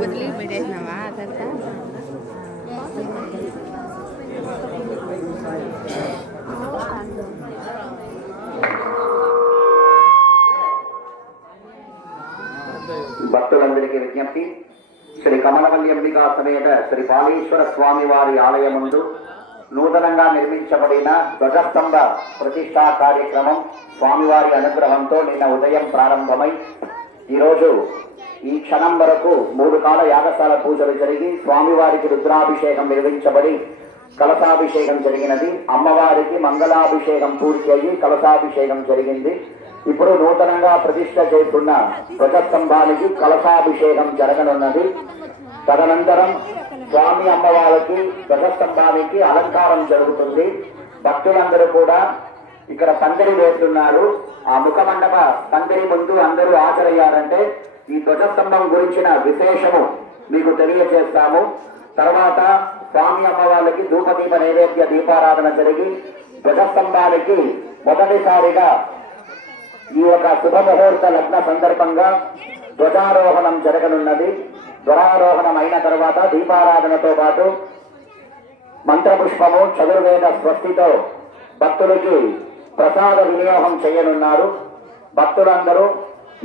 వదిలి పెట్టేసినావా తర్వాత భక్తులందరికీ విజ్ఞప్తి. శ్రీ కమలవల్లి అంబికా సమేత శ్రీ పాలేశ్వర స్వామి వారి ఆలయముందు నూతనంగా నిర్మించబడిన ధ్వజస్తంభ ప్రతిష్టా కార్యక్రమం స్వామివారి అనుగ్రహంతో నిన్న ఉదయం ప్రారంభమై ఈరోజు ఈ క్షణం వరకు 3 కాల యాగశాల పూజలు జరిగి స్వామివారికి రుద్రాభిషేకం నిర్వహించబడి కలశాభిషేకం జరిగినది. అమ్మవారికి మంగళాభిషేకం పూర్తి అయ్యి కలశాభిషేకం జరిగింది. ఇప్పుడు నూతనంగా ప్రతిష్ట చేస్తున్న ధ్వజస్తంభానికి కలశాభిషేకం జరగనున్నది. తదనంతరం స్వామి అమ్మవారికి ధ్వజస్తంభానికి అలంకారం జరుగుతుంది. భక్తులందరూ కూడా ఇక్కడ పందిరి వేస్తున్నారు. ఆ ముఖమండప పందిరి ముందు అందరూ హాజరయ్యారంటే ఈ ధ్వజస్తంభం గురించిన విశేషము మీకు తెలియజేస్తాము. తర్వాత స్వామి అమ్మవారికి ధూపదీప నైవేద్య దీపారాధన జరిగి ధ్వజస్తంభానికి మొదటిసారిగా ఈ యొక్క శుభముహూర్త లగ్న సందర్భంగా ధ్వజారోహణం జరగనున్నది. ధ్వజారోహణం అయిన తర్వాత దీపారాధనతో పాటు మంత్రపుష్పము చతుర్వేద స్వస్తితో భక్తులకి ప్రసాద వినియోగం చేయనున్నారు. భక్తులందరూ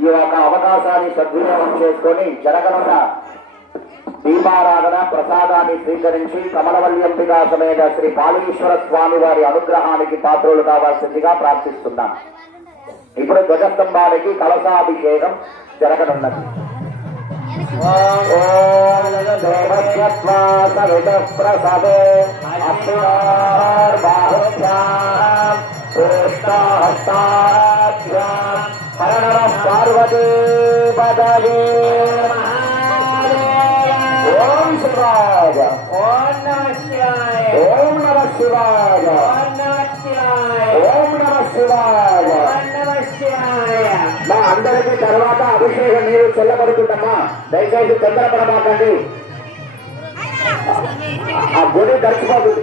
ఈ యొక్క అవకాశాన్ని సద్వినియోగం చేసుకొని జరగనున్న దీపారాధన ప్రసాదాన్ని స్వీకరించి కమలవల్లి అంబికా సమేత శ్రీ పాలేశ్వర స్వామి వారి అనుగ్రహానికి పాత్రులు కావాల్సిందిగా ప్రార్థిస్తున్నాం. ఇప్పుడు ధ్వజస్తంభానికి కలశాభిషేకం జరగనున్నది. పార్వతీ పదవే ఓం శివాయ ఓం నమ శివాయ ఓం నమ శివాయ ఓం నమ శివాయ మా అందరికీ తర్వాత అభిషేకం నీరు చల్లబడుతుందమ్మా. దయచేసి తొందరపడమాకండి, ఆ గుడి దర్శిపోతుంది.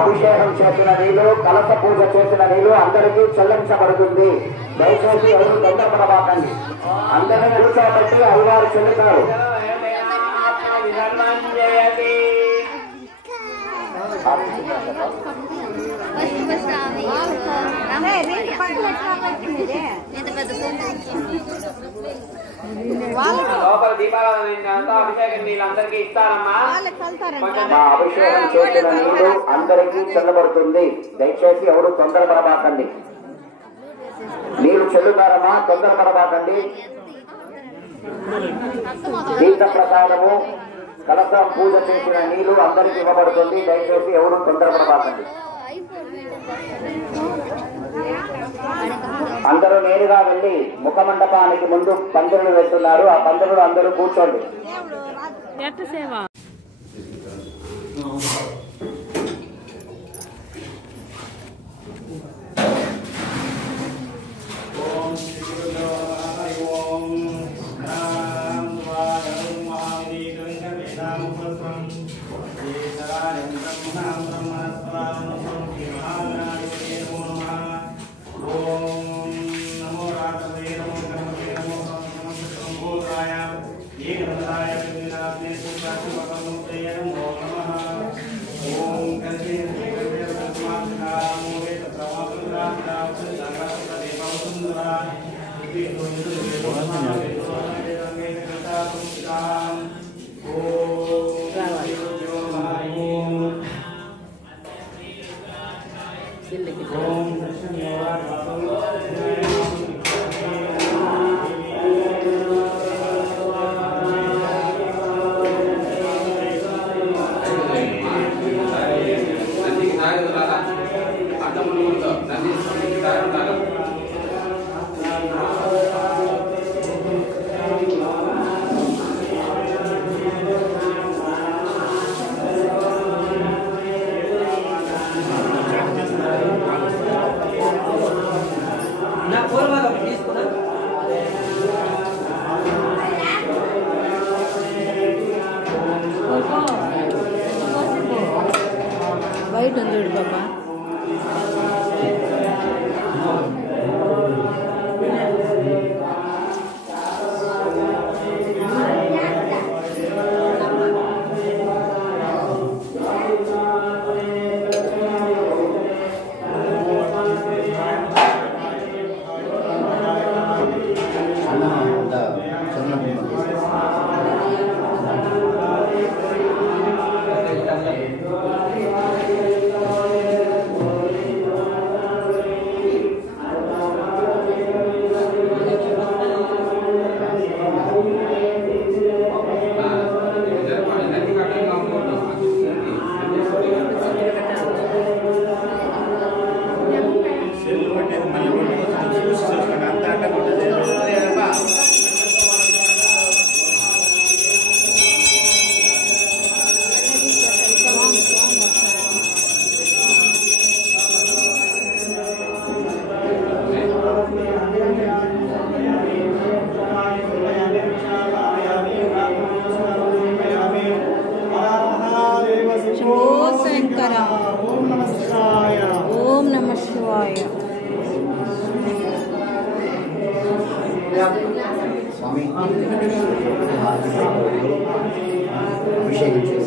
అభిషేకం చేసిన నీళ్లు కలస పూజ చేసిన నీళ్లు అందరికీ చెల్లించబడుతుంది. దయచేసి ఎవరు తొందరపడబాకండి, అందరినీ కూర్చోబెట్టి అయ్యవారు చెల్లుతారు. లోపల దీపారాధన అభిషేకం నీళ్ళు అందరికీ ఇస్తారమ్మా. మా అభిషేకం చేసిన నీళ్లు అందరికీ చెల్లబడుతుంది. దయచేసి ఎవరు తొందరపడబాకండి, నీళ్లు చెల్లుతారమ్మా, తొందరపడబాకండి. తీర్థ ప్రసాదము కలశ పూజ చేసిన నీళ్లు అందరికీ ఇవ్వబడుతుంది. దయచేసి ఎవరు తొందరపడబాకండి. అందరూ నేరుగా వెళ్లి ముఖమండపానికి ముందు పందిరులు వేస్తున్నారు. ఆ పందిరులు అందరూ కూర్చోండి. బాబా. ఓం నమ శివాయ. స్వామి అభిషేకించి